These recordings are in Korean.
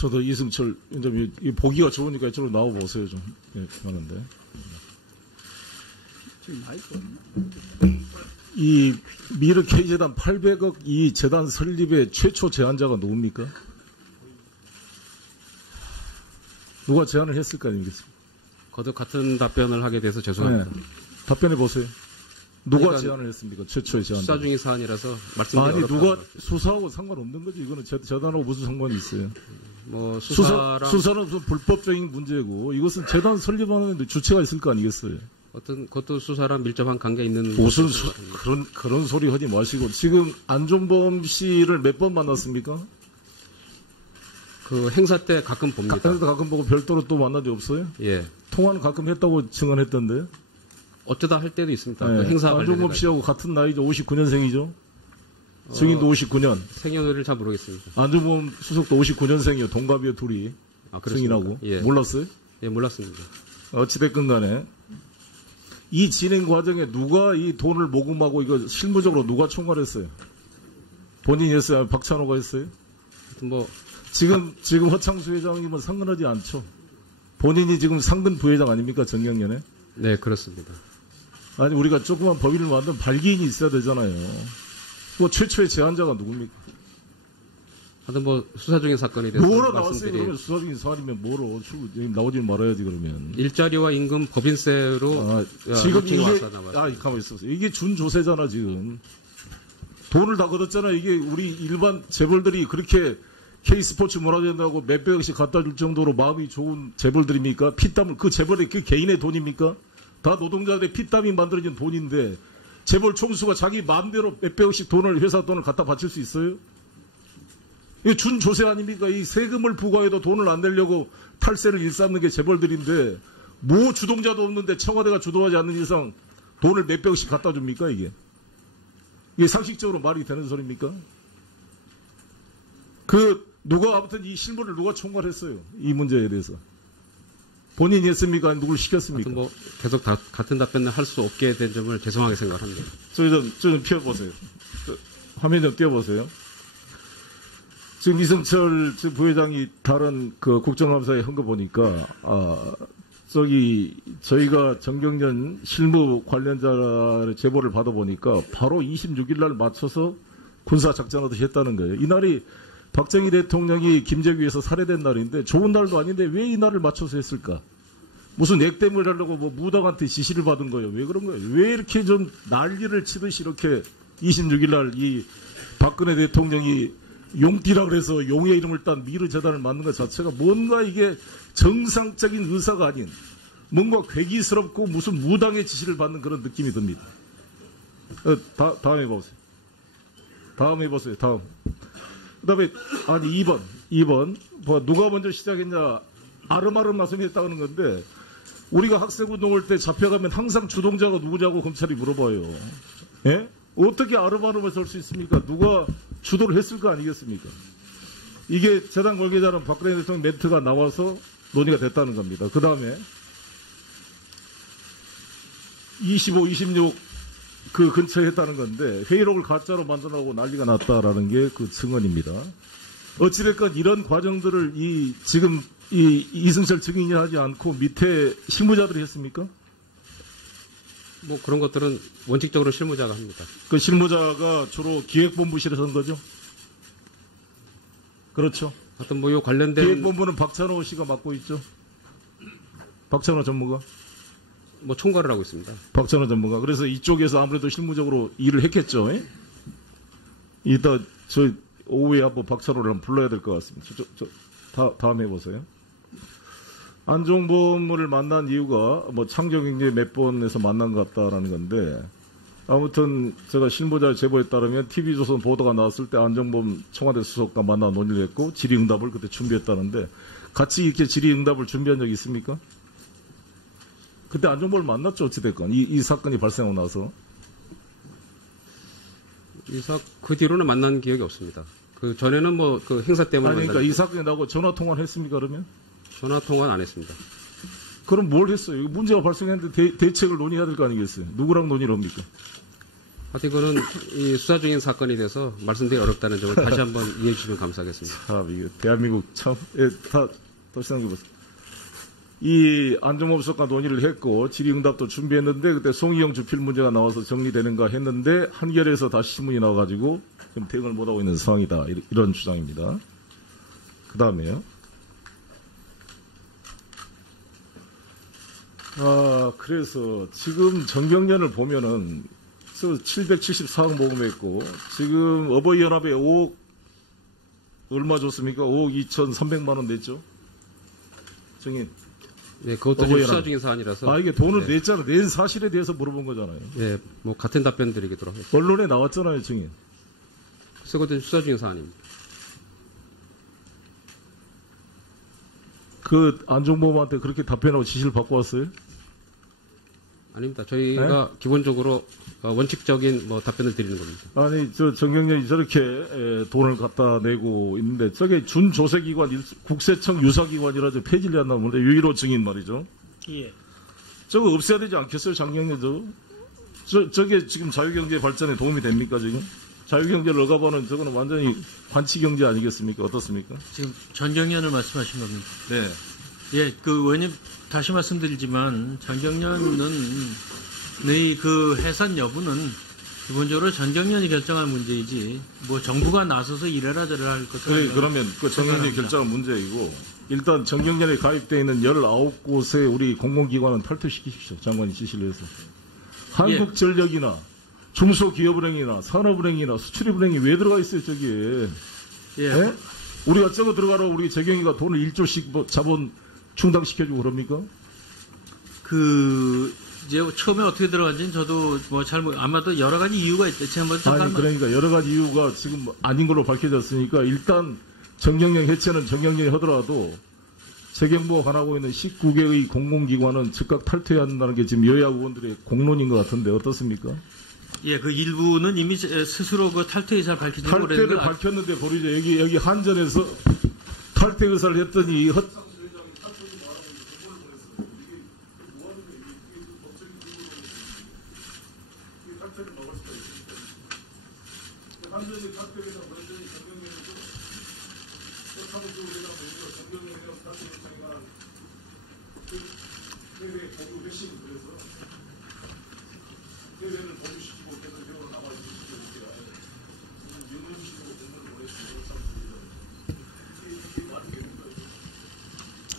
저도 이승철 위원장님 보기가 좋으니까 이쪽으로 나와 보세요 좀. 예, 하는데. 이 미르 K재단 800억 이 재단 설립의 최초 제안자가 누굽니까? 누가 제안을 했을까 아니겠습니까? 거듭 같은 답변을 하게 돼서 죄송합니다. 네. 답변해 보세요. 누가 그러니까 제안을 했습니까? 최초의 제안자. 수사 중인 사안이라서 말씀드리기 아니 어렵다는 누가 거죠. 수사하고 상관없는 거지. 이거는 재단하고 무슨 상관이 있어요? 뭐 수사랑 수사는 무슨 불법적인 문제고 이것은 재단 설립하는 주체가 있을 거 아니겠어요? 어떤 그것도 수사랑 밀접한 관계 있는 무슨 것인 것 같습니다. 그런 소리 하지 마시고 지금 안종범 씨를 몇 번 만났습니까? 그 행사 때 가끔 봅니다. 가끔 보고 별도로 또 만난 적 없어요? 예. 통화는 가끔 했다고 증언했던데. 어쩌다 할 때도 있습니다. 네. 그 행사 안종범 관련해서. 씨하고 같은 나이죠. 59년생이죠. 증인도 59년. 생년월일을 잘 모르겠습니다. 안종범 수석도 59년생이요. 동갑이요 둘이. 아, 그렇습니까? 증인하고. 예. 몰랐어요? 예, 몰랐습니다. 어찌됐건 간에 이 진행 과정에 누가 이 돈을 모금하고 이거 실무적으로 누가 총괄했어요? 본인이 했어요? 아니면 박찬호가 했어요? 하여튼 뭐 지금 허창수 회장님은 상관하지 않죠. 본인이 지금 상근 부회장 아닙니까? 정경련에? 네, 그렇습니다. 아니 우리가 조그만 법인을 만든 발기인이 있어야 되잖아요. 그 최초의 제안자가 누굽니까? 하여튼 뭐 수사 중인 사건에 대해서 뭐로 나왔어요? 말씀드리 그러면 수사 중인 사안이면 뭐로 나오지 말아야지 그러면. 일자리와 임금 법인세로 지금 이게 이게 나왔습니다. 가만히 있었어요. 이게 준조세잖아 지금. 돈을 다 걷었잖아. 이게 우리 일반 재벌들이 그렇게 K스포츠 문화재단하고 몇백억씩 갖다 줄 정도로 마음이 좋은 재벌들입니까? 피땀을 그 재벌의 그 개인의 돈입니까? 다 노동자들의 피땀이 만들어진 돈인데 재벌 총수가 자기 마음대로 몇백억씩 돈을 회사 돈을 갖다 바칠 수 있어요? 이거 준조세 아닙니까? 이 세금을 부과해도 돈을 안 내려고 탈세를 일삼는 게 재벌들인데 뭐 주동자도 없는데 청와대가 주도하지 않는 이상 돈을 몇백억씩 갖다 줍니까 이게? 이게 상식적으로 말이 되는 소리입니까? 누가 아무튼 이 실무를 누가 총괄했어요? 이 문제에 대해서. 본인이 했습니까? 아니면 누굴 시켰습니까? 하여튼 뭐 계속 같은 답변을 할 수 없게 된 점을 죄송하게 생각합니다. 좀 피워보세요. 화면 좀 띄워보세요. 지금 이승철 부회장이 다른 그 국정감사에 한 거 보니까, 저희가 정경련 실무 관련자의 제보를 받아보니까 바로 26일 날 맞춰서 군사작전하듯이 했다는 거예요. 이날이 박정희 대통령이 김재규에서 살해된 날인데 좋은 날도 아닌데 왜 이 날을 맞춰서 했을까? 무슨 액땜을 하려고 뭐 무당한테 지시를 받은 거예요. 왜 그런 거예요? 왜 이렇게 좀 난리를 치듯이 이렇게 26일 날 이 박근혜 대통령이 용띠라 그래서 용의 이름을 딴 미르 재단을 만든 것 자체가 뭔가 이게 정상적인 의사가 아닌 뭔가 괴기스럽고 무슨 무당의 지시를 받는 그런 느낌이 듭니다. 다음 해보세요. 다음 해보세요. 다음. 그 다음에, 2번. 뭐, 누가 먼저 시작했냐, 아름아름 말씀했다는 건데, 우리가 학생운동 할 때 잡혀가면 항상 주동자가 누구냐고 검찰이 물어봐요. 예? 어떻게 아름아름을 설 수 있습니까? 누가 주도를 했을 거 아니겠습니까? 이게 재단 관계자는 박근혜 대통령 멘트가 나와서 논의가 됐다는 겁니다. 그 다음에, 25, 26, 그 근처에 했다는 건데 회의록을 가짜로 만들어놓고 난리가 났다라는 게 그 증언입니다. 어찌됐건 이런 과정들을 지금 이승철 증인이 하지 않고 밑에 실무자들이 했습니까? 뭐 그런 것들은 원칙적으로 실무자가 합니다. 그 실무자가 주로 기획본부실에서 한 거죠? 그렇죠. 하여튼 뭐 요 관련된 기획본부는 박찬호 씨가 맡고 있죠. 박찬호 전무가. 뭐 총괄을 하고 있습니다. 박찬호 전무가. 그래서 이쪽에서 아무래도 실무적으로 일을 했겠죠. 예? 이따 저 오후에 한번 박찬호를 한번 불러야 될 것 같습니다. 다음 해보세요. 안종범을 만난 이유가 뭐 창조경제 몇 번에서 만난 것 같다라는 건데 아무튼 제가 실무자 제보에 따르면 TV조선 보도가 나왔을 때 안종범 청와대 수석과 만나 논의를 했고 질의응답을 그때 준비했다는데 같이 이렇게 질의응답을 준비한 적이 있습니까? 그때 안종범을 만났죠, 어찌됐건. 이 사건이 발생하고 나서. 그 뒤로는 만난 기억이 없습니다. 그 전에는 뭐 그 행사 때문에. 아니, 그러니까 이 사건이 나고 전화통화를 했습니까, 그러면? 전화통화는 안 했습니다. 그럼 뭘 했어요? 문제가 발생했는데 대책을 논의해야 될 거 아니겠어요? 누구랑 논의를 합니까? 하여튼 이거는 이 수사 중인 사건이 돼서 말씀드리기 어렵다는 점을 다시 한번 이해해 주시면 감사하겠습니다. 참, 이게 대한민국 참, 더 생각해보세요. 이 안종범 수석과 논의를 했고 질의응답도 준비했는데 그때 송희영 주필 문제가 나와서 정리되는가 했는데 한겨레에서 다시 신문이 나와가지고 지금 대응을 못하고 있는 상황이다. 이런 주장입니다. 그 다음에요. 그래서 지금 정경련을 보면은 774억 모금했고 지금 어버이연합에 5억 얼마 줬습니까? 5억 2,300만 원 냈죠? 정인. 네, 그것도 지금 수사 중인 사안이라서. 이게 돈을 네. 냈잖아. 낸 사실에 대해서 물어본 거잖아요. 네, 뭐 같은 답변 드리도록 하겠습니다. 언론에 나왔잖아요, 정인. 그것도 수사 중인 사안입니다. 그 안종범한테 그렇게 답변하고 지시를 받고 왔어요? 아닙니다. 저희가 기본적으로 원칙적인 뭐 답변을 드리는 겁니다. 아니, 저 정경련이 저렇게 돈을 갖다 내고 있는데 저게 준조세기관, 국세청 유사기관이라서 폐지를 한다고 하는데 유일호 증인 말이죠. 예. 저거 없애야 되지 않겠어요, 장경련 저거? 저게 지금 자유경제 발전에 도움이 됩니까, 지금? 자유경제를 억압하는 저거는 완전히 관치경제 아니겠습니까? 어떻습니까? 지금 전경련을 말씀하신 겁니다. 네. 예, 그 의원님 다시 말씀드리지만 전경련은 네 그 해산 여부는 기본적으로 전경련이 결정할 문제이지 뭐 정부가 나서서 이래라 저래라 할 것은 네, 그러면 그 정경련이 결정한 문제이고 일단 정경련에 가입되어 있는 19곳의 우리 공공기관은 탈퇴시키십시오. 장관이 지시를 해서. 한국전력이나 중소기업은행이나 산업은행이나 수출입은행이 왜 들어가 있어요, 저기에. 예. 네? 우리가 저거 들어가라고 우리 재경이가 돈을 1조씩 뭐 자본 충당시켜주고 그럽니까? 이제 처음에 어떻게 들어간지는 저도 뭐 아마도 여러 가지 이유가 있겠지. 한번 아니, 그러니까 여러 가지 이유가 지금 아닌 걸로 밝혀졌으니까 일단 정경련 해체는 정경련이 하더라도 재경부가 관하고 있는 19개의 공공기관은 즉각 탈퇴해야 한다는 게 지금 여야 의원들의 공론인 것 같은데 어떻습니까? 예, 그 일부는 이미 스스로 그 탈퇴 의사를 밝히지 탈퇴를 밝혔는데 보이죠. 여기 한전에서 탈퇴 의사를 했더니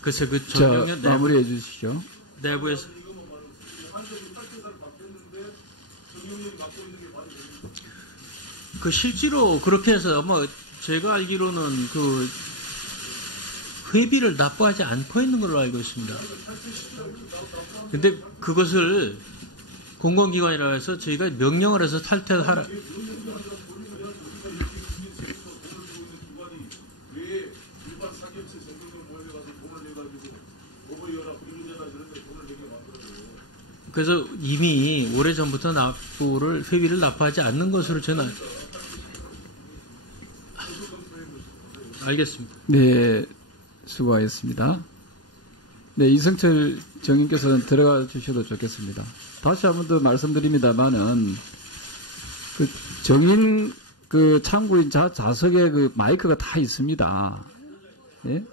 글쎄 그 전경련 마무리해 주시죠. 내부에서 그 실제로 그렇게 해서 뭐 제가 알기로는 그 회비를 납부하지 않고 있는 걸로 알고 있습니다. 근데 그것을 공공기관이라고 해서 저희가 명령을 해서 탈퇴하라. 그래서 이미 오래전부터 회비를 납부하지 않는 것으로 저는 알겠습니다. 네, 수고하셨습니다. 네, 이승철 정인께서는 들어가 주셔도 좋겠습니다. 다시 한 번 더 말씀드립니다만은 그 정인 그 참고인 좌석에 그 마이크가 다 있습니다. 예?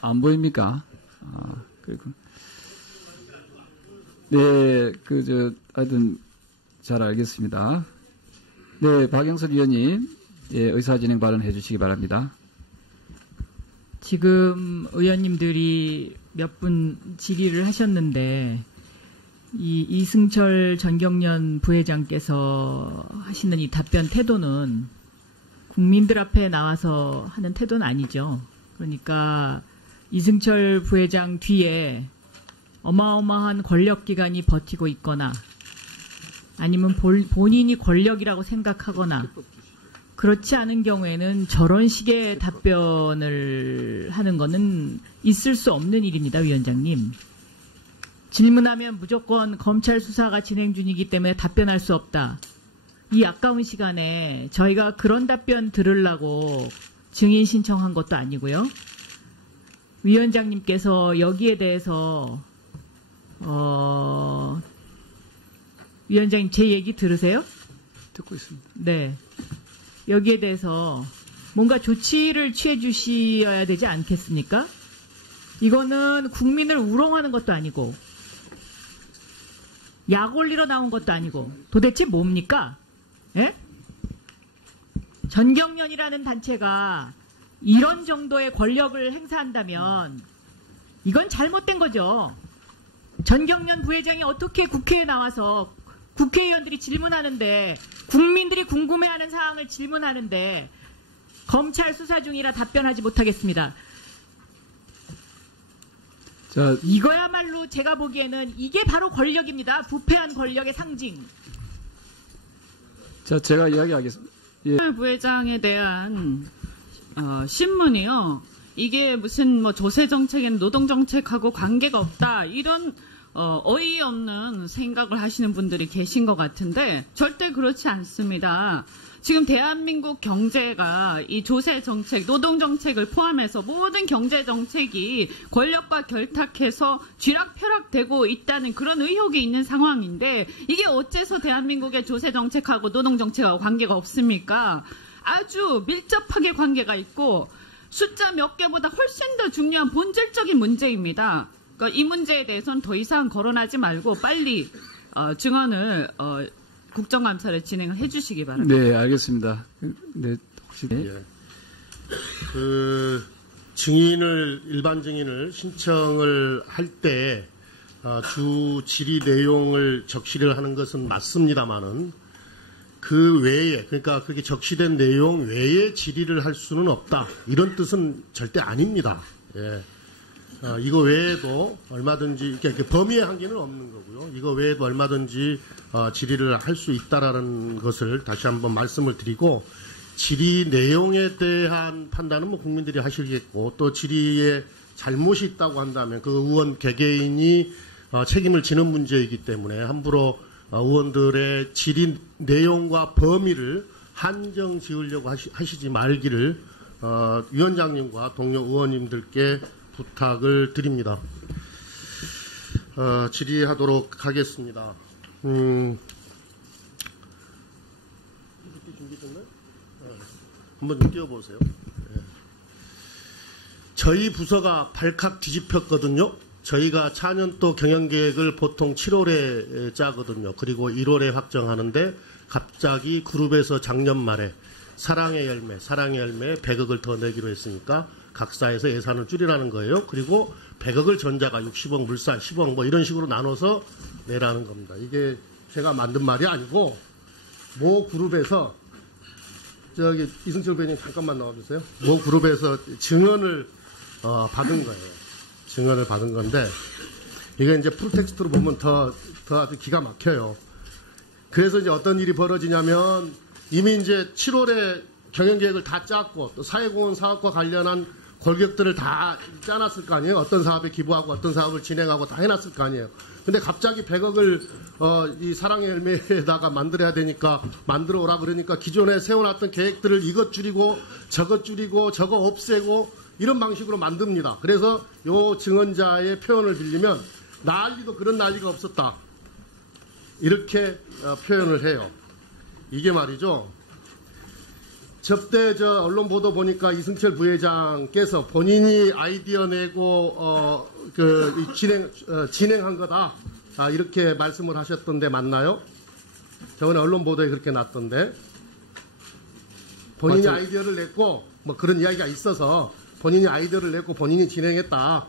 안 보입니까? 그리고 네, 하여튼 잘 알겠습니다. 네, 박영선 위원님, 예, 의사진행 발언해 주시기 바랍니다. 지금 의원님들이 몇 분 질의를 하셨는데 이 이승철 전경련 부회장께서 하시는 이 답변 태도는 국민들 앞에 나와서 하는 태도는 아니죠. 그러니까 이승철 부회장 뒤에 어마어마한 권력기관이 버티고 있거나 아니면 본인이 권력이라고 생각하거나 그렇지 않은 경우에는 저런 식의 답변을 하는 것은 있을 수 없는 일입니다, 위원장님. 질문하면 무조건 검찰 수사가 진행 중이기 때문에 답변할 수 없다. 이 아까운 시간에 저희가 그런 답변 들으려고 증인 신청한 것도 아니고요. 위원장님께서 여기에 대해서 위원장님 제 얘기 들으세요? 듣고 있습니다. 네. 여기에 대해서 뭔가 조치를 취해 주셔야 되지 않겠습니까? 이거는 국민을 우롱하는 것도 아니고 약 올리러 나온 것도 아니고 도대체 뭡니까? 예? 전경련이라는 단체가 이런 정도의 권력을 행사한다면 이건 잘못된 거죠. 전경련 부회장이 어떻게 국회에 나와서 국회의원들이 질문하는데 국민들이 궁금해하는 사항을 질문하는데 검찰 수사 중이라 답변하지 못하겠습니다. 자, 이거야말로 제가 보기에는 이게 바로 권력입니다. 부패한 권력의 상징. 자, 제가 이야기하겠습니다. 예. 부회장에 대한 신문이요. 이게 무슨 뭐 조세 정책인 노동 정책하고 관계가 없다 이런 어이없는 생각을 하시는 분들이 계신 것 같은데 절대 그렇지 않습니다. 지금 대한민국 경제가 이 조세 정책, 노동 정책을 포함해서 모든 경제 정책이 권력과 결탁해서 쥐락펴락되고 있다는 그런 의혹이 있는 상황인데 이게 어째서 대한민국의 조세 정책하고 노동 정책하고 관계가 없습니까? 아주 밀접하게 관계가 있고 숫자 몇 개보다 훨씬 더 중요한 본질적인 문제입니다. 그러니까 이 문제에 대해서는 더 이상 거론하지 말고 빨리 증언을 국정감사를 진행을 해주시기 바랍니다. 네, 알겠습니다. 네, 혹시 예. 그 증인을 일반 증인을 신청을 할 때 주 질의 내용을 적시를 하는 것은 맞습니다만은 그 외에 그러니까 그게 적시된 내용 외에 질의를 할 수는 없다 이런 뜻은 절대 아닙니다. 예. 이거 외에도 얼마든지 이렇게 범위의 한계는 없는 거고요. 이거 외에도 얼마든지 질의를 할 수 있다라는 것을 다시 한번 말씀을 드리고 질의 내용에 대한 판단은 뭐 국민들이 하시겠고 또 질의에 잘못이 있다고 한다면 그 의원 개개인이 책임을 지는 문제이기 때문에 함부로 의원들의 질의 내용과 범위를 한정 지으려고 하시지 말기를 위원장님과 동료 의원님들께 부탁을 드립니다. 질의하도록 하겠습니다. 한번 좀 띄워보세요. 네. 저희 부서가 발칵 뒤집혔거든요. 저희가 차년도 경영계획을 보통 7월에 짜거든요. 그리고 1월에 확정하는데 갑자기 그룹에서 작년 말에 사랑의 열매 100억을 더 내기로 했으니까 각사에서 예산을 줄이라는 거예요. 그리고 100억을 전자가 60억, 물산 10억 뭐 이런 식으로 나눠서 내라는 겁니다. 이게 제가 만든 말이 아니고 모 그룹에서 저기 이승철 배님 잠깐만 나와주세요. 모 그룹에서 증언을 받은 거예요. 증언을 받은 건데 이게 이제 풀텍스트로 보면 더 아주 기가 막혀요. 그래서 이제 어떤 일이 벌어지냐면 이미 이제 7월에 경영계획을 다 짰고 또 사회공헌 사업과 관련한 골격들을 다 짜놨을 거 아니에요. 어떤 사업에 기부하고 어떤 사업을 진행하고 다 해놨을 거 아니에요. 근데 갑자기 100억을 이 사랑의 열매에다가 만들어야 되니까 만들어 오라 그러니까 기존에 세워놨던 계획들을 이것 줄이고 저것 없애고 이런 방식으로 만듭니다. 그래서 요 증언자의 표현을 빌리면 난리도 그런 난리가 없었다. 이렇게 표현을 해요. 이게 말이죠. 접대 언론 보도 보니까 이승철 부회장께서 본인이 아이디어 내고 진행한 거다. 이렇게 말씀을 하셨던데 맞나요? 저번에 언론 보도에 그렇게 났던데 본인이 아이디어를 냈고 뭐 그런 이야기가 있어서 본인이 아이디어를 냈고 본인이 진행했다.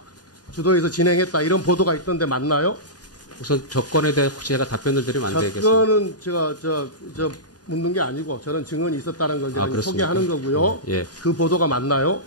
주도해서 진행했다. 이런 보도가 있던데 맞나요? 우선 조건에 대해 제가 답변을 드리면 안 되겠습니다. 조건은 제가 묻는 게 아니고 저는 증언이 있었다는 걸 제가 소개하는 거고요. 예. 그 보도가 맞나요?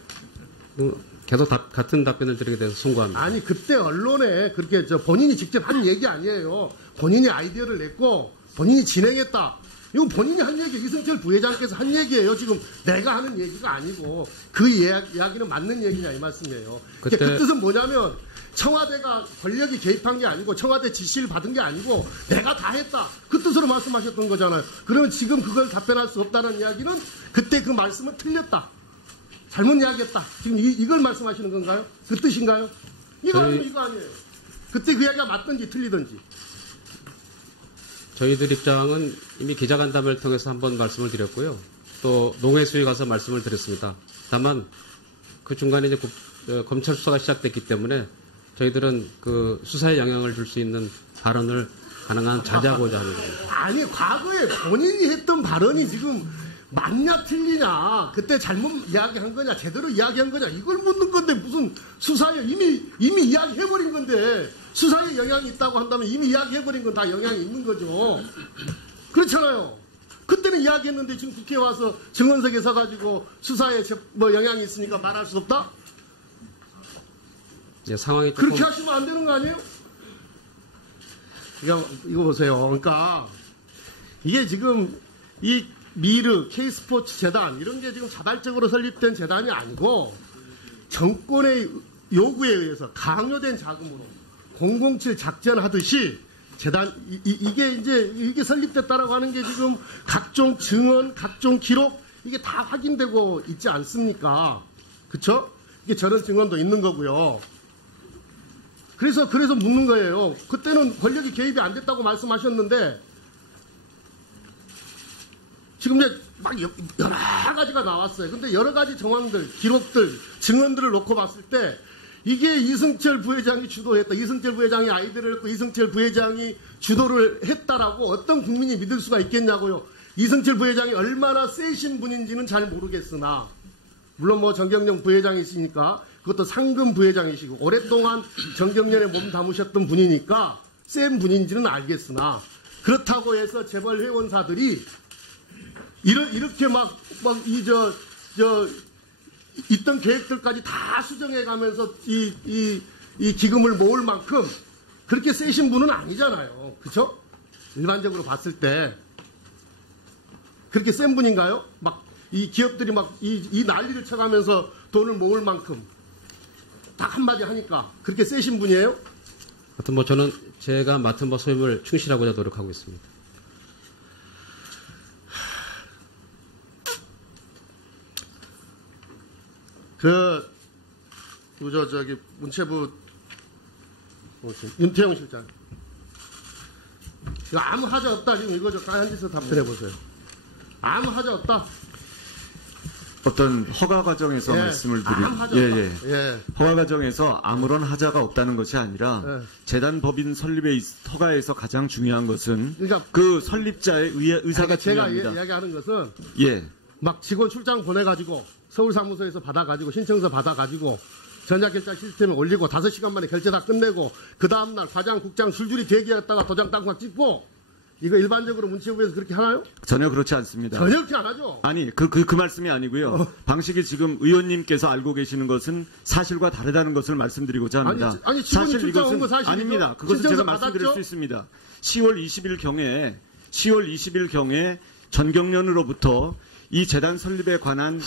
계속 같은 답변을 드리게 돼서 송구합니다. 아니 그때 언론에 그렇게 본인이 직접 한 얘기 아니에요. 본인이 아이디어를 냈고 본인이 진행했다. 이건 본인이 한 얘기, 이승철 부회장께서 한 얘기예요. 지금 내가 하는 얘기가 아니고 그 이야기는 맞는 얘기냐 이 말씀이에요. 그 뜻은 뭐냐면 청와대가 권력이 개입한 게 아니고 청와대 지시를 받은 게 아니고 내가 다 했다. 그 뜻으로 말씀하셨던 거잖아요. 그러면 지금 그걸 답변할 수 없다는 이야기는 그때 그 말씀은 틀렸다. 잘못 이야기했다. 지금 이걸 말씀하시는 건가요? 그 뜻인가요? 이거 아니에요. 이거 아니에요. 그때 그 이야기가 맞든지 틀리든지. 저희들 입장은 이미 기자간담회를 통해서 한번 말씀을 드렸고요. 또 농해수에 가서 말씀을 드렸습니다. 다만 그 중간에 이제 검찰 수사가 시작됐기 때문에 저희들은 그 수사에 영향을 줄 수 있는 발언을 가능한 자제하고자 하는 겁니다. 아니 과거에 본인이 했던 발언이 지금 맞냐 틀리냐, 그때 잘못 이야기한 거냐 제대로 이야기한 거냐 이걸 묻는 건데 무슨 수사에 이미 이야기해버린 건데 수사에 영향이 있다고 한다면 이미 이야기해버린 건 다 영향이 있는 거죠. 그렇잖아요. 그때는 이야기했는데 지금 국회에 와서 증언석에 서가지고 수사에 뭐 영향이 있으니까 말할 수 없다? 예, 상황이 조금 그렇게 하시면 안 되는 거 아니에요? 이거 보세요. 그러니까 이게 지금 이 미르, K스포츠 재단 이런 게 지금 자발적으로 설립된 재단이 아니고 정권의 요구에 의해서 강요된 자금으로 007 작전하듯이 재단 이게 설립됐다라고 하는 게 지금 각종 증언, 각종 기록 이게 다 확인되고 있지 않습니까? 그렇죠? 이게 저런 증언도 있는 거고요. 그래서 묻는 거예요. 그때는 권력이 개입이 안 됐다고 말씀하셨는데 지금 이제 막 여러 가지가 나왔어요. 근데 여러 가지 정황들, 기록들, 증언들을 놓고 봤을 때 이게 이승철 부회장이 주도했다. 이승철 부회장이 아이디어를 했고 이승철 부회장이 주도를 했다라고 어떤 국민이 믿을 수가 있겠냐고요. 이승철 부회장이 얼마나 세신 분인지는 잘 모르겠으나 물론 뭐 정경련 부회장이시니까 그것도 상금 부회장이시고 오랫동안 정경련에 몸 담으셨던 분이니까 센 분인지는 알겠으나 그렇다고 해서 재벌 회원사들이 이렇게 있던 계획들까지 다 수정해 가면서 이 기금을 모을 만큼 그렇게 세신 분은 아니잖아요. 그렇죠? 일반적으로 봤을 때 그렇게 센 분인가요? 막 이 기업들이 막 이 난리를 쳐가면서 돈을 모을 만큼 딱 한마디 하니까 그렇게 세신 분이에요? 하여튼 뭐 저는 제가 맡은 바 소임을 충실하고자 노력하고 있습니다. 저기 문체부 윤태영 실장 이거 아무 하자 없다 지금 이거 좀 까한 짓을 답변해 보세요. 아무 하자 없다. 어떤 허가 과정에서 말씀을 드린 허가 과정에서 아무런 하자가 없다는 것이 아니라 재단 법인 설립의 허가에서 가장 중요한 것은 그러니까 그 설립자의 의사가 제가 중요합니다. 이야기하는 것은 예. 막 직원 출장 보내가지고 서울 사무소에서 받아가지고 신청서 받아가지고 전자결제 시스템에 올리고 5시간 만에 결제 다 끝내고 그 다음날 과장, 국장 줄줄이 대기했다가 도장 땅꽉 찍고 이거 일반적으로 문체부에서 그렇게 하나요? 전혀 그렇지 않습니다. 전혀 그렇게 안 하죠. 아니 그 말씀이 아니고요. 방식이 지금 의원님께서 알고 계시는 것은 사실과 다르다는 것을 말씀드리고자 합니다. 아니 직원이 출장 온 거 사실이죠? 아닙니다. 그것은 제가 말씀드릴 받았죠? 수 있습니다. 10월 20일 경에 전경련으로부터 이 재단 설립에 관한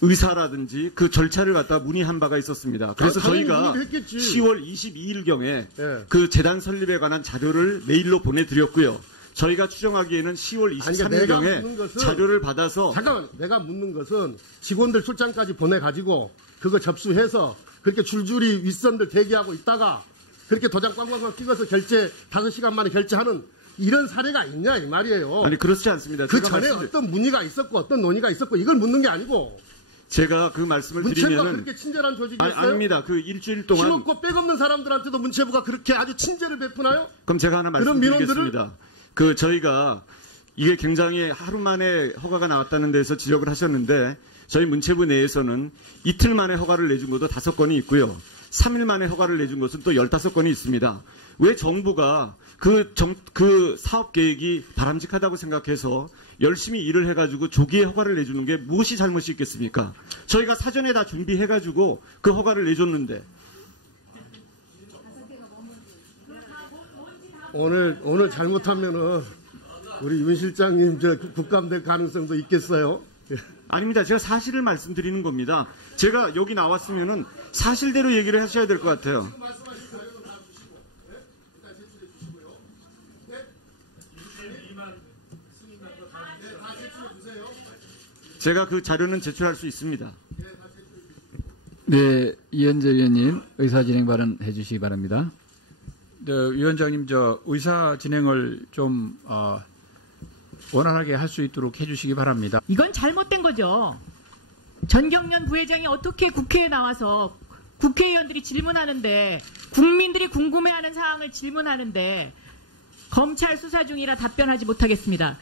의사라든지 그 절차를 갖다 문의한 바가 있었습니다. 그래서 저희가 10월 22일경에 그 재단 설립에 관한 자료를 메일로 보내드렸고요. 저희가 추정하기에는 10월 23일경에 자료를 받아서 잠깐만, 내가 묻는 것은 직원들 출장까지 보내가지고 그거 접수해서 그렇게 줄줄이 윗선들 대기하고 있다가 그렇게 도장 꽝꽝꽝 찍어서 결제 5시간 만에 결제하는 이런 사례가 있냐 이 말이에요. 아니 그렇지 않습니다. 그 전에 어떤 문의가 있었고 어떤 논의가 있었고 이걸 묻는 게 아니고 제가 그 말씀을 문체부가 드리면은 그렇게 친절한 조직이었어요? 아닙니다. 그 일주일 동안 힘없고 빽없는 사람들한테도 문체부가 그렇게 아주 친절을 베푸나요? 그럼 제가 하나 말씀드리겠습니다. 그 저희가 이게 굉장히 하루 만에 허가가 나왔다는 데서 지적을 하셨는데 저희 문체부 내에서는 이틀 만에 허가를 내준 것도 5건이 있고요. 3일 만에 허가를 내준 것은 또 15건이 있습니다. 왜 정부가 그 사업 계획이 바람직하다고 생각해서 열심히 일을 해가지고 조기에 허가를 내주는 게 무엇이 잘못이 있겠습니까? 저희가 사전에 다 준비해가지고 그 허가를 내줬는데 오늘 잘못하면은 우리 윤 실장님 국감될 가능성도 있겠어요? 아닙니다. 제가 사실을 말씀드리는 겁니다. 제가 여기 나왔으면은 사실대로 얘기를 하셔야 될 것 같아요. 제가 그 자료는 제출할 수 있습니다. 네, 이현재 위원님 의사진행 발언해 주시기 바랍니다. 위원장님 의사 진행을 좀 원활하게 할 수 있도록 해주시기 바랍니다. 이건 잘못된 거죠. 전경련 부회장이 어떻게 국회에 나와서 국회의원들이 질문하는데 국민들이 궁금해하는 사항을 질문하는데 검찰 수사 중이라 답변하지 못하겠습니다.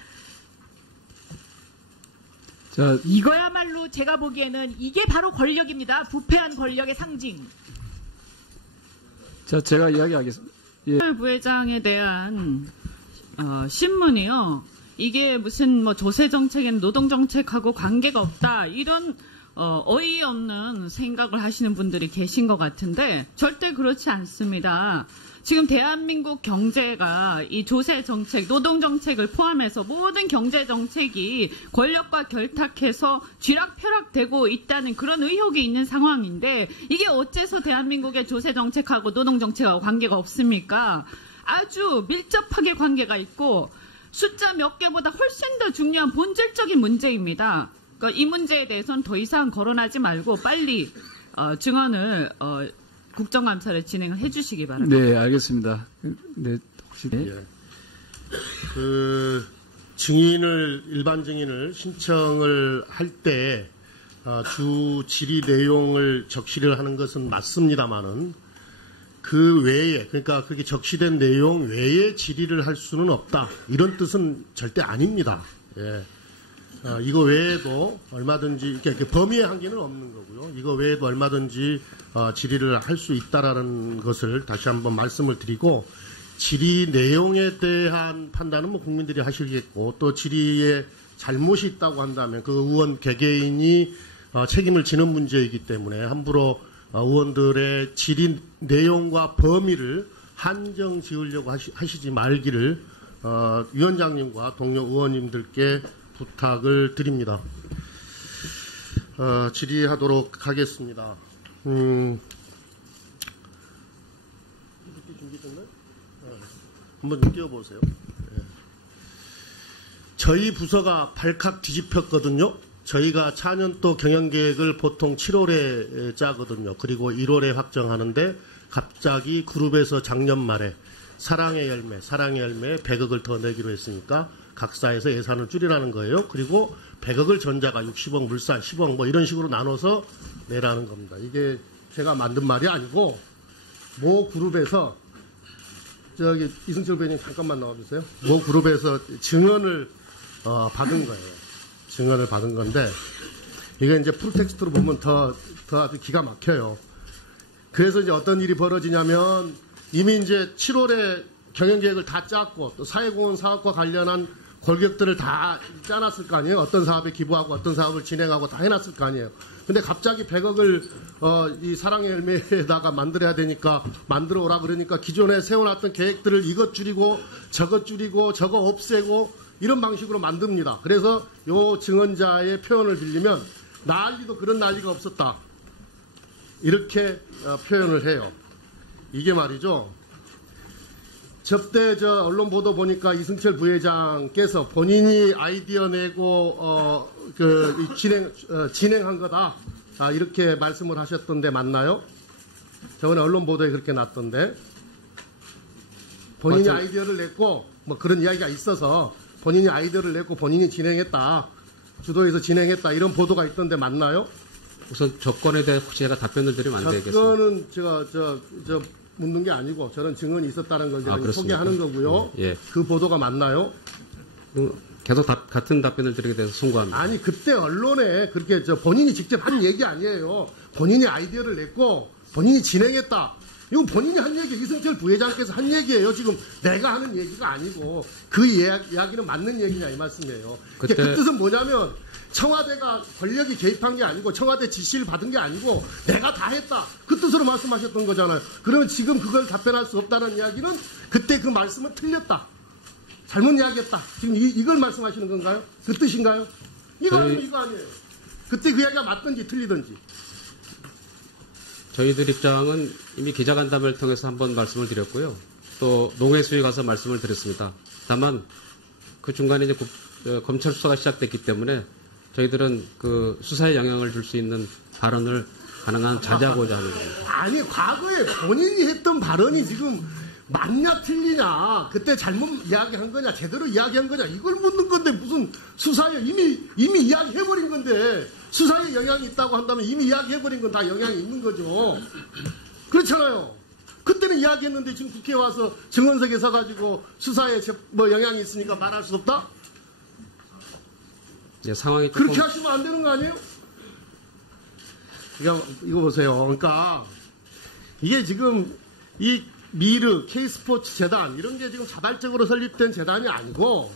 자, 이거야말로 제가 보기에는 이게 바로 권력입니다. 부패한 권력의 상징. 자, 제가 이야기하겠습니다. 예. 부회장에 대한 신문이요. 이게 무슨 뭐 조세 정책인 노동 정책하고 관계가 없다 이런 어이없는 생각을 하시는 분들이 계신 것 같은데 절대 그렇지 않습니다. 지금 대한민국 경제가 이 조세 정책, 노동 정책을 포함해서 모든 경제 정책이 권력과 결탁해서 쥐락펴락되고 있다는 그런 의혹이 있는 상황인데 이게 어째서 대한민국의 조세 정책하고 노동 정책하고 관계가 없습니까? 아주 밀접하게 관계가 있고 숫자 몇 개보다 훨씬 더 중요한 본질적인 문제입니다. 그러니까 이 문제에 대해서는 더 이상 거론하지 말고 빨리 증언을 국정감사를 진행을 해주시기 바랍니다. 네, 알겠습니다. 네, 혹시 일반 증인을 신청을 할 때 주 질의 내용을 적시를 하는 것은 맞습니다만은 그 외에, 그러니까 그게 적시된 내용 외에 질의를 할 수는 없다. 이런 뜻은 절대 아닙니다. 예. 이거 외에도 얼마든지, 이렇게 범위의 한계는 없는 거고요. 이거 외에도 얼마든지 질의를 할 수 있다라는 것을 다시 한번 말씀을 드리고, 질의 내용에 대한 판단은 뭐 국민들이 하시겠고, 또 질의에 잘못이 있다고 한다면 그 의원 개개인이 책임을 지는 문제이기 때문에 함부로 의원들의 질의 내용과 범위를 한정 지으려고 하시지 말기를 위원장님과 동료 의원님들께 부탁을 드립니다. 질의하도록 하겠습니다. 준비됐나요? 한번 좀 띄워보세요. 네. 저희 부서가 발칵 뒤집혔거든요. 저희가 4년도 경영계획을 보통 7월에 짜거든요. 그리고 1월에 확정하는데 갑자기 그룹에서 작년 말에 사랑의 열매 100억을 더 내기로 했으니까 각사에서 예산을 줄이라는 거예요. 그리고 100억을 전자가 60억, 물산 10억 뭐 이런 식으로 나눠서 내라는 겁니다. 이게 제가 만든 말이 아니고 모 그룹에서 저기 이승철 배님 잠깐만 나와주세요. 모 그룹에서 증언을 받은 거예요. 증언을 받은 건데 이게 이제 풀텍스트로 보면 더 아주 기가 막혀요. 그래서 이제 어떤 일이 벌어지냐면 이미 이제 7월에 경영계획을 다 짰고 또 사회공헌 사업과 관련한 골격들을 다 짜놨을 거 아니에요. 어떤 사업에 기부하고 어떤 사업을 진행하고 다 해놨을 거 아니에요. 근데 갑자기 100억을 이 사랑의 열매에다가 만들어야 되니까 만들어 오라 그러니까 기존에 세워놨던 계획들을 이것 줄이고 저것 없애고 이런 방식으로 만듭니다. 그래서 요 증언자의 표현을 빌리면 난리도 그런 난리가 없었다. 이렇게 표현을 해요. 이게 말이죠. 접대 언론 보도 보니까 이승철 부회장께서 본인이 아이디어 내고 진행한 거다. 이렇게 말씀을 하셨던데 맞나요? 저번에 언론 보도에 그렇게 났던데 본인이 아이디어를 냈고 뭐 그런 이야기가 있어서 본인이 아이디어를 냈고 본인이 진행했다. 주도해서 진행했다. 이런 보도가 있던데 맞나요? 우선 조건에 대해 제가 답변을 드리면 안 되겠습니다. 조건은 제가 묻는 게 아니고 저는 증언이 있었다는 걸 제가 소개하는 거고요. 예. 그 보도가 맞나요? 계속 같은 답변을 드리게 돼서 송구합니다. 아니 그때 언론에 그렇게 본인이 직접 한 얘기 아니에요. 본인이 아이디어를 냈고 본인이 진행했다. 이건 본인이 한 얘기, 이승철 부회장께서 한 얘기예요. 지금 내가 하는 얘기가 아니고 그 이야기는 맞는 얘기냐 이 말씀이에요. 그 뜻은 뭐냐면 청와대가 권력이 개입한 게 아니고 청와대 지시를 받은 게 아니고 내가 다 했다. 그 뜻으로 말씀하셨던 거잖아요. 그러면 지금 그걸 답변할 수 없다는 이야기는 그때 그 말씀은 틀렸다. 잘못 이야기했다. 지금 이걸 말씀하시는 건가요? 그 뜻인가요? 이거 아니면 이거 아니에요. 그때 그 이야기가 맞든지 틀리든지. 저희들 입장은 이미 기자간담회를 통해서 한번 말씀을 드렸고요. 또 농해수에 가서 말씀을 드렸습니다. 다만 그 중간에 이제 검찰 수사가 시작됐기 때문에 저희들은 그 수사에 영향을 줄 수 있는 발언을 가능한 자제하고자 하는 겁니다. 아니 과거에 본인이 했던 발언이 지금 맞냐 틀리냐, 그때 잘못 이야기한 거냐 제대로 이야기한 거냐 이걸 묻는 건데 무슨 수사에 이미 이야기해버린 건데 수사에 영향이 있다고 한다면 이미 이야기해버린 건 다 영향이 있는 거죠. 그렇잖아요. 그때는 이야기했는데 지금 국회에 와서 증언석에 서가지고 수사에 뭐 영향이 있으니까 말할 수 없다? 예, 상황이 조금 그렇게 하시면 안 되는 거 아니에요? 이거 보세요. 그러니까 이게 지금 이 미르, K스포츠 재단 이런 게 지금 자발적으로 설립된 재단이 아니고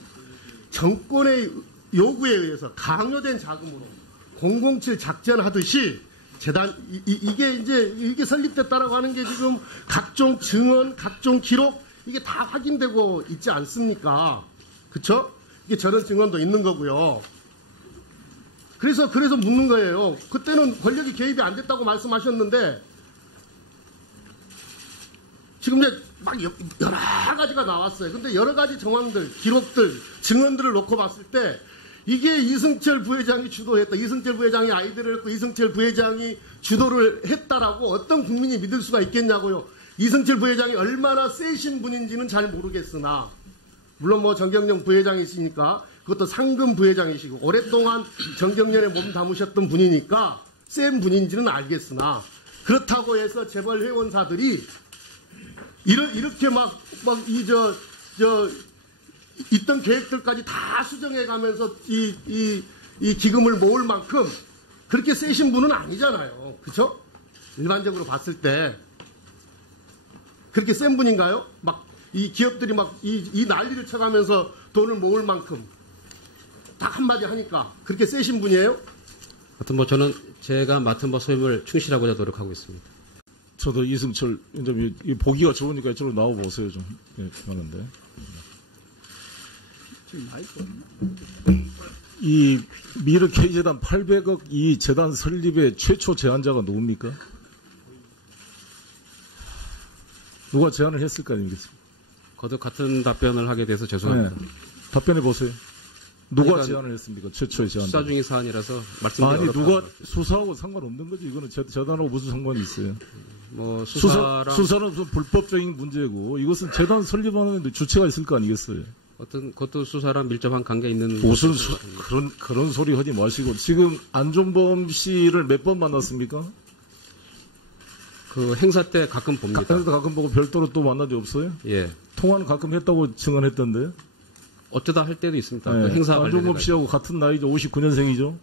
정권의 요구에 의해서 강요된 자금으로 007 작전하듯이 재단 이게 설립됐다라고 하는 게 지금 각종 증언, 각종 기록 이게 다 확인되고 있지 않습니까? 그렇죠? 이게 저런 증언도 있는 거고요. 그래서 묻는 거예요. 그때는 권력이 개입이 안 됐다고 말씀하셨는데 지금 이제 막 여러 가지가 나왔어요. 근데 여러 가지 정황들, 기록들, 증언들을 놓고 봤을 때 이게 이승철 부회장이 주도했다. 이승철 부회장이 아이디어를 했고 이승철 부회장이 주도를 했다라고 어떤 국민이 믿을 수가 있겠냐고요. 이승철 부회장이 얼마나 세신 분인지는 잘 모르겠으나 물론 뭐 정경련 부회장이시니까 그것도 상금 부회장이시고 오랫동안 정경련에 몸 담으셨던 분이니까 센 분인지는 알겠으나 그렇다고 해서 재벌 회원사들이 이렇게 있던 계획들까지 다 수정해 가면서 이 기금을 모을 만큼 그렇게 세신 분은 아니잖아요. 그렇죠? 일반적으로 봤을 때 그렇게 센 분인가요? 막 이 기업들이 막 이 난리를 쳐가면서 돈을 모을 만큼 딱 한마디 하니까 그렇게 세신 분이에요? 하여튼 뭐 저는 제가 맡은 바 소임을 충실하고자 노력하고 있습니다. 저도 이승철 위원장님 보기가 좋으니까 이쪽으로 나와 보세요 좀. 예, 하는데. 이 미르 K재단 800억 이 재단 설립의 최초 제안자가 누굽니까? 누가 제안을 했을 거 아니겠습니까? 거듭 같은 답변을 하게 돼서 죄송합니다. 네. 답변해 보세요. 누가 그러니까 제안을 했습니까? 최초의 제안자. 수사 중인 사안이라서 말씀드리기 아니 어렵다는 누가 거죠. 수사하고 상관없는 거지. 이거는 재단하고 무슨 상관이 있어요? 뭐 수사는 수사랑 무슨 불법적인 문제고 이것은 재단 설립하는 주체가 있을 거 아니겠어요? 어떤 그것도 수사랑 밀접한 관계 있는 무슨 것인 것 같습니다. 그런 소리 하지 마시고 지금 안종범 씨를 몇 번 만났습니까? 그 행사 때 가끔 봅니다. 가끔 보고 별도로 또 만난 적 없어요? 예. 통화는 가끔 했다고 증언했던데. 어쩌다 할 때도 있습니다. 네. 그 행사 안종범 관련해서 씨하고 같은 나이죠. 59년생이죠.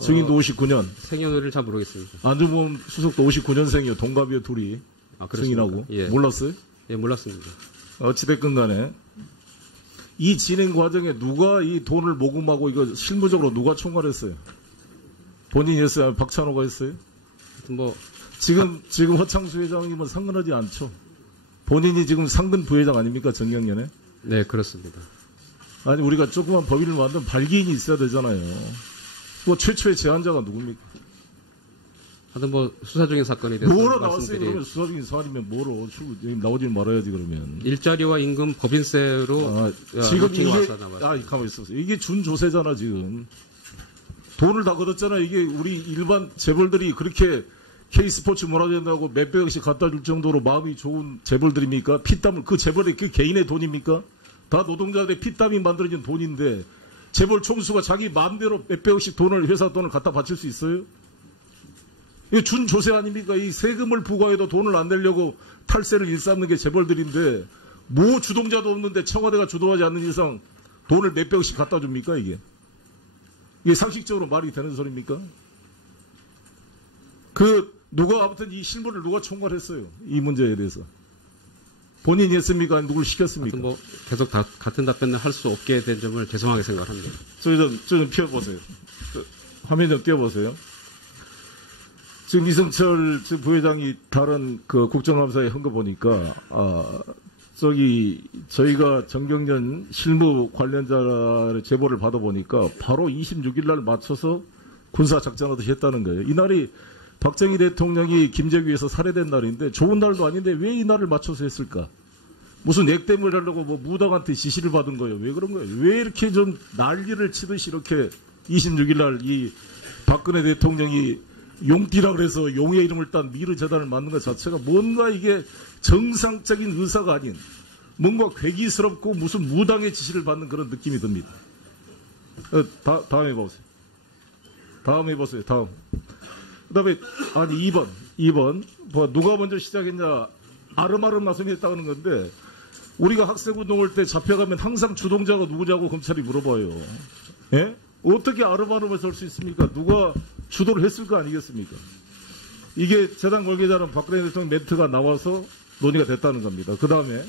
증인도 59년. 생년월일을 잘 모르겠습니다. 안종범 수석도 59년생이요. 동갑이요 둘이. 아, 그렇습니까? 증인하고. 예. 몰랐어요? 예, 몰랐습니다. 어찌됐건 간에 이 진행 과정에 누가 이 돈을 모금하고 이거 실무적으로 누가 총괄했어요? 본인이 했어요? 아니면 박찬호가 했어요? 하여튼 뭐 지금 허창수 회장님은 상관하지 않죠. 본인이 지금 상근 부회장 아닙니까? 정경련에? 네, 그렇습니다. 아니 우리가 조그만 법인을 만들면 발기인이 있어야 되잖아요. 뭐 최초의 제안자가 누굽니까? 하여튼 뭐 수사 중인 사건이 돼서 뭐로 나왔어요? 말씀드린 그러면 수사 중인 사안이면 뭐로 나오지 말아야지 그러면. 일자리와 임금 법인세로 지금 요청이 이게 와서 나왔습니다. 가만히 있었어요. 이게 준조세잖아 지금. 돈을 다 걷었잖아. 이게 우리 일반 재벌들이 그렇게 K스포츠 문화재단하고 몇백억씩 갖다 줄 정도로 마음이 좋은 재벌들입니까? 피땀을 그 재벌의 그 개인의 돈입니까? 다 노동자들의 피땀이 만들어진 돈인데 재벌 총수가 자기 마음대로 몇백억씩 돈을 회사 돈을 갖다 바칠 수 있어요? 이거 준조세 아닙니까? 이 세금을 부과해도 돈을 안 내려고 탈세를 일삼는 게 재벌들인데 뭐 주동자도 없는데 청와대가 주도하지 않는 이상 돈을 몇백억씩 갖다 줍니까 이게? 이게 상식적으로 말이 되는 소리입니까? 누가 아무튼 이 실무를 누가 총괄했어요? 이 문제에 대해서. 본인이 했습니까? 아니면 누굴 시켰습니까? 하여튼 뭐 계속 같은 답변을 할 수 없게 된 점을 죄송하게 생각합니다. 좀 피워보세요. 화면 좀 띄워보세요. 지금 이승철 부회장이 다른 그 국정감사에 한 거 보니까, 저희가 정경련 실무 관련자 제보를 받아보니까 바로 26일 날 맞춰서 군사작전하듯이 했다는 거예요. 이날이 박정희 대통령이 김재규에서 살해된 날인데 좋은 날도 아닌데 왜 이 날을 맞춰서 했을까? 무슨 액땜을 하려고 뭐 무당한테 지시를 받은 거예요. 왜 그런 거예요? 왜 이렇게 좀 난리를 치듯이 이렇게 26일 날 이 박근혜 대통령이 용띠라 그래서 용의 이름을 딴 미르 재단을 만든 것 자체가 뭔가 이게 정상적인 의사가 아닌 뭔가 괴기스럽고 무슨 무당의 지시를 받는 그런 느낌이 듭니다. 다음 해보세요. 다음 해보세요. 다음. 그 다음에, 아니, 2번. 뭐, 누가 먼저 시작했냐, 아름아름 말씀이 했다는 건데, 우리가 학생운동 할 때 잡혀가면 항상 주동자가 누구냐고 검찰이 물어봐요. 예? 어떻게 아름아름을 설 수 있습니까? 누가 주도를 했을 거 아니겠습니까? 이게 재단 관계자는 박근혜 대통령 멘트가 나와서 논의가 됐다는 겁니다. 그 다음에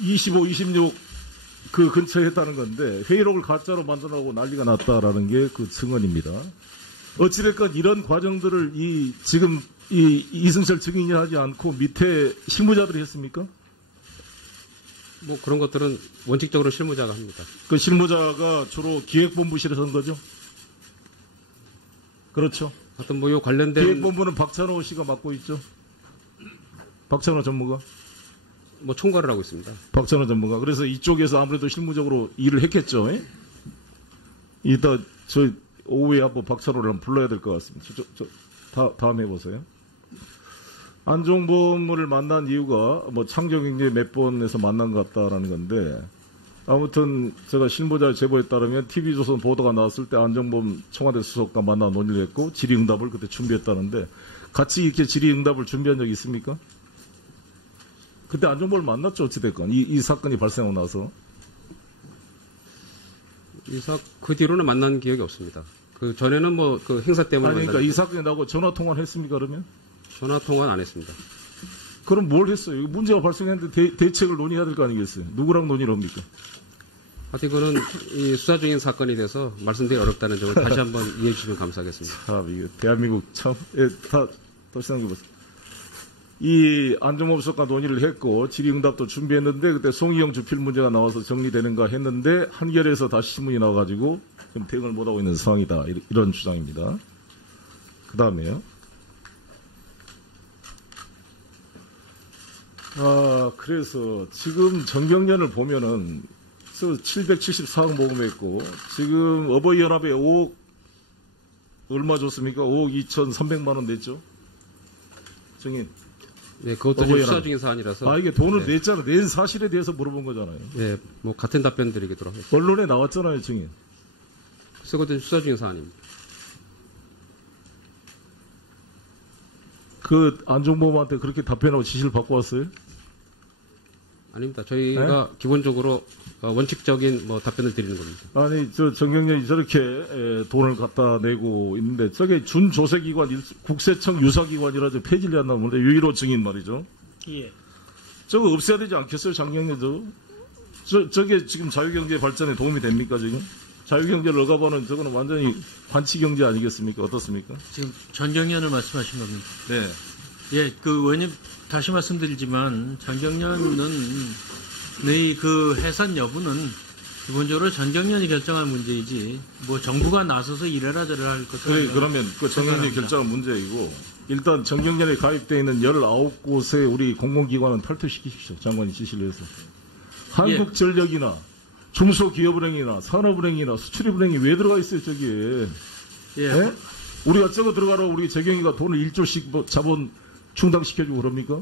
25, 26 그 근처에 했다는 건데 회의록을 가짜로 만들어놓고 난리가 났다라는 게 그 증언입니다. 어찌됐건 이런 과정들을 지금 이승철 증인이 하지 않고 밑에 실무자들이 했습니까? 뭐 그런 것들은 원칙적으로 실무자가 합니다. 그 실무자가 주로 기획본부실에서 한 거죠? 그렇죠. 하여튼 뭐 이 관련된 기획본부는 박찬호 씨가 맡고 있죠. 박찬호 전무가. 뭐 총괄을 하고 있습니다. 박찬호 전무가. 그래서 이쪽에서 아무래도 실무적으로 일을 했겠죠. 예? 이따 저 오후에 한번 박찬호를 한번 불러야 될 것 같습니다. 다음 해보세요. 안종범을 만난 이유가 뭐 창조경제 몇 번에서 만난 것 같다라는 건데 아무튼 제가 실무자 제보에 따르면 TV조선 보도가 나왔을 때 안종범 청와대 수석과 만나 논의를 했고 질의응답을 그때 준비했다는데 같이 이렇게 질의응답을 준비한 적이 있습니까? 그때 안종범을 만났죠. 어찌됐건 이 사건이 발생하고 나서 그 뒤로는 만난 기억이 없습니다. 그 전에는 뭐 그 행사 때문에 아니 그러니까 이 사건이 나고 전화 통화를 했습니까? 그러면? 전화 통화는 안 했습니다. 그럼 뭘 했어요? 문제가 발생했는데 대책을 논의해야 될 거 아니겠어요? 누구랑 논의를 합니까? 하여튼 이거는 이 수사 중인 사건이 돼서 말씀드리기 어렵다는 점을 다시 한번 이해해 주시면 감사하겠습니다. 참 이게 대한민국 참 더 생각해보세요. 이 안종범 수석과 논의를 했고 질의응답도 준비했는데 그때 송희영 주필 문제가 나와서 정리되는가 했는데 한겨레에서 다시 신문이 나와가지고 지금 대응을 못하고 있는 상황이다. 이런 주장입니다. 그 다음에요. 그래서 지금 정경련을 보면은 774억 모금했고 지금 어버이연합에 5억 얼마 줬습니까? 5억 2,300만 원 냈죠? 정인. 네, 그것도 지금 수사 중인 사안이라서. 이게 돈을 네. 냈잖아. 낸 사실에 대해서 물어본 거잖아요. 네, 뭐 같은 답변 드리도록 하겠습니다. 언론에 나왔잖아요, 정인. 그래서 그것도 수사 중인 사안입니다. 그 안종범한테 그렇게 답변하고 지시를 받고 왔어요? 아닙니다. 저희가 기본적으로 원칙적인 뭐 답변을 드리는 겁니다. 아니, 정경련이 저렇게 돈을 갖다 내고 있는데 저게 준조세기관, 국세청 유사기관이라서 폐지를 한다고 하는데 유일호 증인 말이죠. 예. 저거 없애야 되지 않겠어요, 장경련 저게 지금 자유경제 발전에 도움이 됩니까, 지금? 자유경제를 억압하는 저거는 완전히 관치경제 아니겠습니까? 어떻습니까? 지금 전경련을 말씀하신 겁니다. 네. 예, 그 의원님 다시 말씀드리지만 전경련은 네 그 해산 여부는 기본적으로 전경련이 결정할 문제이지 뭐 정부가 나서서 이래라 저래라 할 것은 그러면 그 정경련이 결정한 문제이고 일단 정경련에 가입되어 있는 19곳의 우리 공공기관은 탈퇴시키십시오. 장관이 지시를 해서. 한국전력이나 중소기업은행이나 산업은행이나 수출입은행이 왜 들어가 있어요, 저기에. 예. 예? 우리가 저거 들어가라고 우리 재경이가 돈을 1조씩 뭐 자본 충당시켜주고 그럽니까?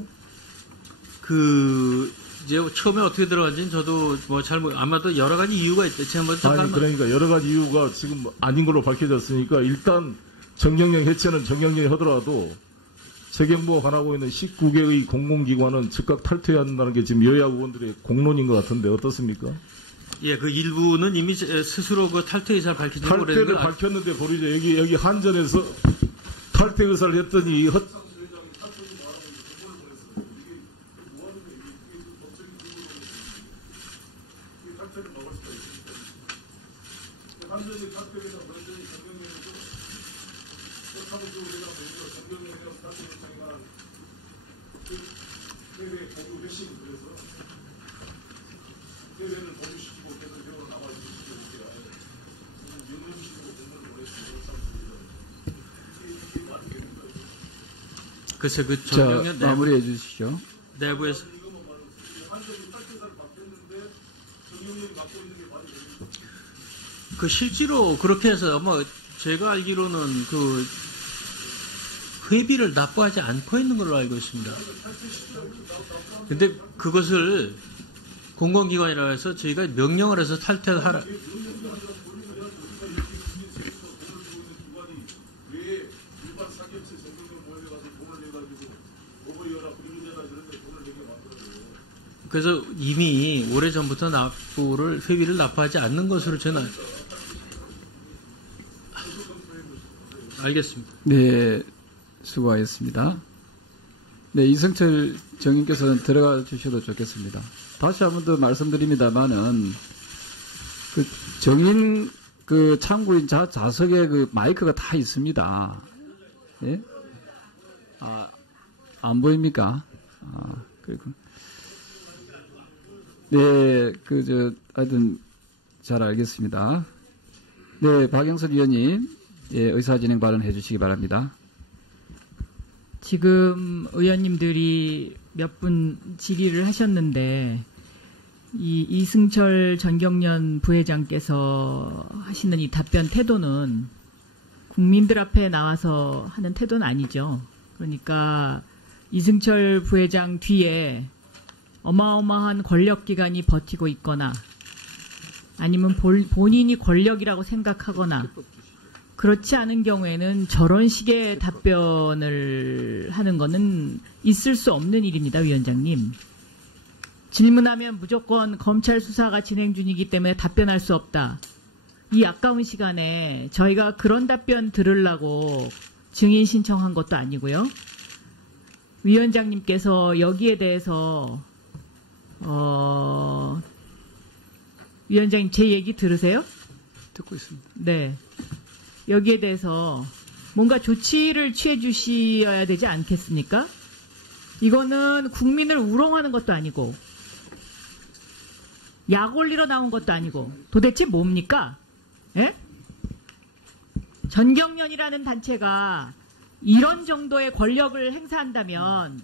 이제 처음에 어떻게 들어간지는 저도 뭐 아마도 여러 가지 이유가 있겠지. 아니, 그러니까 여러 가지 이유가 지금 아닌 걸로 밝혀졌으니까 일단 정경련 해체는 정경련이 하더라도 재경부가 관하고 있는 19개의 공공기관은 즉각 탈퇴해야 한다는 게 지금 여야 의원들의 공론인 것 같은데 어떻습니까? 예, 그 일부는 이미 스스로 그 탈퇴 의사를 밝히지 탈퇴를 밝혔는데 보이죠. 여기 한전에서 탈퇴 의사를 했더니 글쎄 그 자, 전경련 마무리해 주시죠. 내부에서 그 실제로 그렇게 해서 뭐 제가 알기로는 그 회비를 납부하지 않고 있는 걸로 알고 있습니다. 근데 그것을 공공기관이라 해서 저희가 명령을 해서 탈퇴하라. 그래서 이미 오래전부터 회비를 납부하지 않는 것으로 저는 알겠습니다. 네, 수고하셨습니다. 네, 이승철 정인께서는 들어가 주셔도 좋겠습니다. 다시 한 번 더 말씀드립니다만은 그 정인 그 참고인 좌석에 그 마이크가 다 있습니다. 예? 안 보입니까? 그리고 네, 하여튼 잘 알겠습니다. 네, 박영선 위원님, 예, 의사진행 발언해 주시기 바랍니다. 지금 의원님들이 몇 분 질의를 하셨는데 이 이승철 전경련 부회장께서 하시는 이 답변 태도는 국민들 앞에 나와서 하는 태도는 아니죠. 그러니까 이승철 부회장 뒤에 어마어마한 권력기관이 버티고 있거나 아니면 본인이 권력이라고 생각하거나 그렇지 않은 경우에는 저런 식의 답변을 하는 것은 있을 수 없는 일입니다, 위원장님. 질문하면 무조건 검찰 수사가 진행 중이기 때문에 답변할 수 없다. 이 아까운 시간에 저희가 그런 답변 들으려고 증인 신청한 것도 아니고요. 위원장님께서 여기에 대해서 위원장님 제 얘기 들으세요? 듣고 있습니다. 네. 여기에 대해서 뭔가 조치를 취해 주셔야 되지 않겠습니까? 이거는 국민을 우롱하는 것도 아니고 약 올리러 나온 것도 아니고 도대체 뭡니까? 예? 전경련이라는 단체가 이런 정도의 권력을 행사한다면